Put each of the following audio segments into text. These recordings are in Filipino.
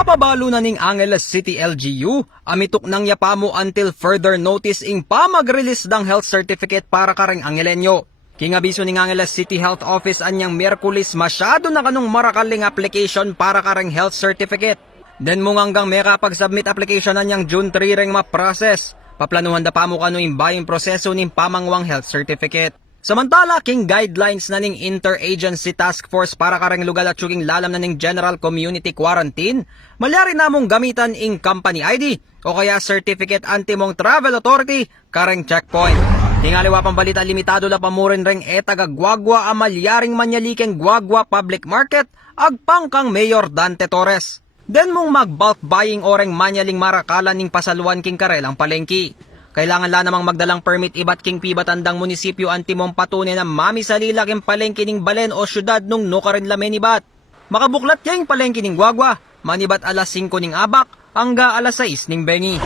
Mapabalo na ning Angeles City LGU, amitok nang yapamo until further notice ing pa mag-release ng health certificate para kareng Angelenyo. Kingabiso ning Angeles City Health Office anyang Miyerkules masyado na kanong marakaling application para kareng health certificate. Den mo hanggang may kapag-submit application anyang June 3 reng ma-process. Paplanuhan da pa mo kano imbayong proseso ning pamangwang health certificate. Samantala, king guidelines na ning Interagency Task Force para kareng lugal at suging lalam na ning General Community Quarantine, malyari namong gamitan ing company ID o kaya Certificate Anti-Mong Travel Authority kareng checkpoint. Tingaliwa pang balita, limitado la pamurin reng etaga Guagua a malyaring manyalikeng Guagua Public Market agpang kang Mayor Dante Torres. Den mong mag-bulk buying oreng manyaling marakalan ning pasaluan king karelang palengki. Kailangan la namang magdalang permit ibat king pibatandang munisipyo antimong patunay na mami salila king palengke ning balen o syudad nung nukarin lamen ibat. Makabuklat king palengke ning Guagua, manibat alas 5 ning abak, hangga alas 6 ning bengi.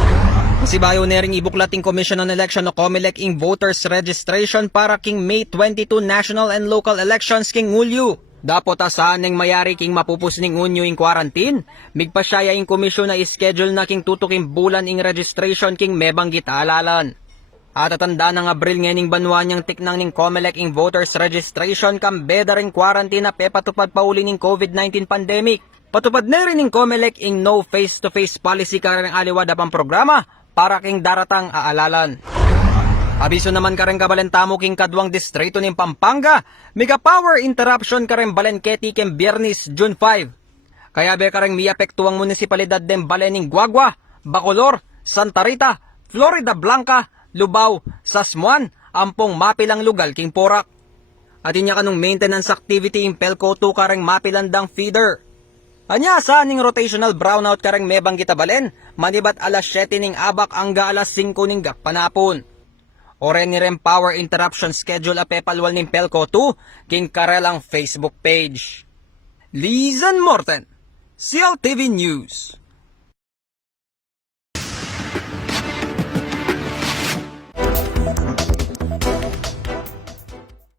Sibayo na ring ibuklat ing Commission on Election o COMELEC ing voters registration para king May 22 national and local elections king Hulyo. Dapot asaan ning mayari king mapupus ning unyo ing quarantine, migpasyaya ing komisyon na ischedule na king tutuking bulan ing registration king mebanggit alalan. At atanda ng Abril ngayon banwa niyang tiknang ning COMELEC ing voters registration kam beda ring quarantine na pepatupad pa uli ning COVID-19 pandemic. Patupad na rin ning COMELEC ing no face-to-face policy karang aliwad apang programa para king daratang aalalan. Abiso naman kareng kabalentamo king kadwang distrito ning Pampanga, mega power interruption kareng Balenketi king Biyernes June 5. Kaya be kareng miapektuang munisipalidad den Balen ning Guagua, Bacolor, Santa Rita, Florida Blanca, Lubao, Sasmuan, ampong mapilang lugal king Porac. At inya kanong maintenance activity ing Pelco 2 kareng mapilandang feeder. Anya sa ning rotational brownout kareng mebanggita Balen, manibat alas 7 ning abak hangga alas 5 ning gakpanapon. Oren ni rem power interruption schedule a pepalwal ning Pelco 2 king karelang Facebook page. Lizan Morten, CLTV News.